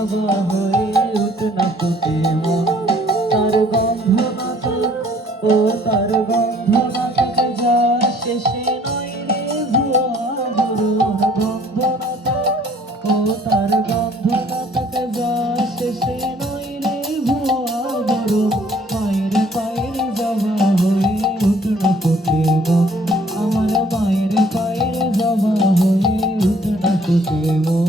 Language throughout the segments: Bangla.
জবা হয়ে উঠ না ফুটে মন। তার গন্ধ না থাক, ও তার গন্ধ না থাকে যা শেষে নয় রে ভুয়া বরুণ। গন্ধ না থাক, ও তার গন্ধ না থাকে যা শেষে নয় রে ভুয়া বরুণ। মায়ের পায়ের জবা হয়ে উঠ না ফুটে মন। আমার মায়ের পায়ের জবা হয়ে উঠ না ফুটে মন।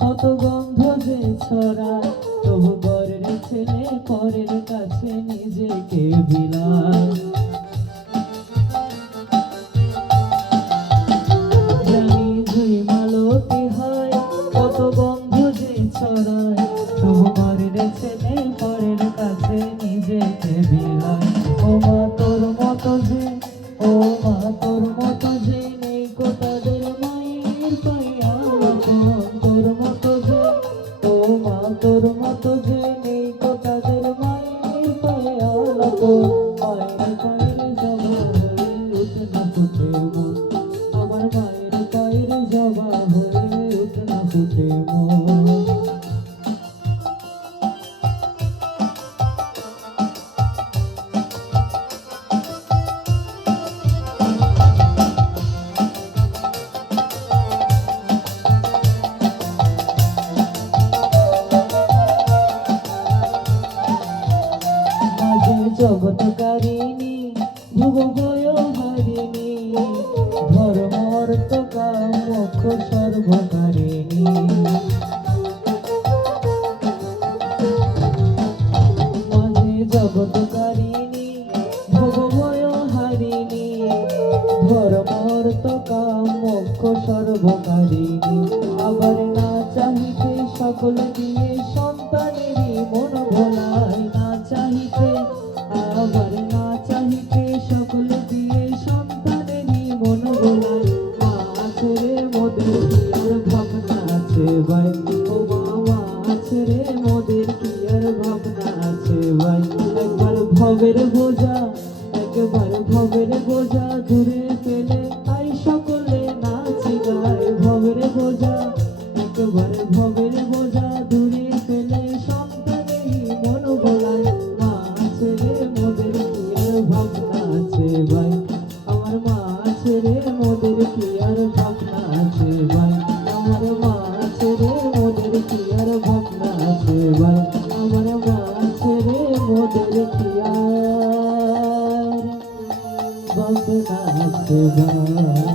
কত গন্ধ যে ছড়ায়, তবু ঘরের ছেলে পরের কাছে নিজেকে বিলায়। জানি দুই মালতি হয়, কত গন্ধ যে ছড়ায়, তবু ঘরের ছেলে পরের কাছে নিজেকে বিলায়। ও মা তোর মতো যে, ও মা তোর মতো যে নেই কো তাদের মায়ের পাইয়া আপন। তোর মতো যে, ও মা তোর মতো যে নেই কো তাদের মায়ের পাইয়া আপন। মায়ের পায়ের জবা হয়ে উঠ না ফুটে মন। আমার মায়ের পায়ের জবা হয়ে উঠ না ফুটে মন। জগৎকারিণী ভুবভয় হারিণী, ধর্ম অর্থ কাম মোক্ষ সর্বকারিণী। মাঝে জগৎকারিণী ভুবভয় হারিণী, ধর্ম অর্থ কাম মোক্ষ সর্বকারিণী। আবার না চাহিতে সকল দিয়ে সন্তানেরই মন ভোলায়। না চাহিতে, আবার না চাহিতে সকল দিয়ে সন্তানেরই মন ভোলায়। মা আছে রে মোদের কি আর ভাবনা আছে ভাই, ও মা আছে রে মোদের কি আর ভাবনা আছে ভাই। একবার ভবের বোঝা, একবার ভবের বোঝা দূরে ফেলে আই সকলে নাচি গায়। ভবের বোঝা, একবার ভবের বোঝা দূরে ফেলে সন্তানেরই মন ভোলায়। মা আছে রে মোদের কি আর ভাবনা আছে ভাই, আমার মা আছে রে মোদের কি আর ভাবনা আছে ভাই। আমার মা আছে রে মোদের কি আর ভাবনা আছে ভাই। আমার মা আছে রে মোদের কি আর ভাবনা আছে ভাই।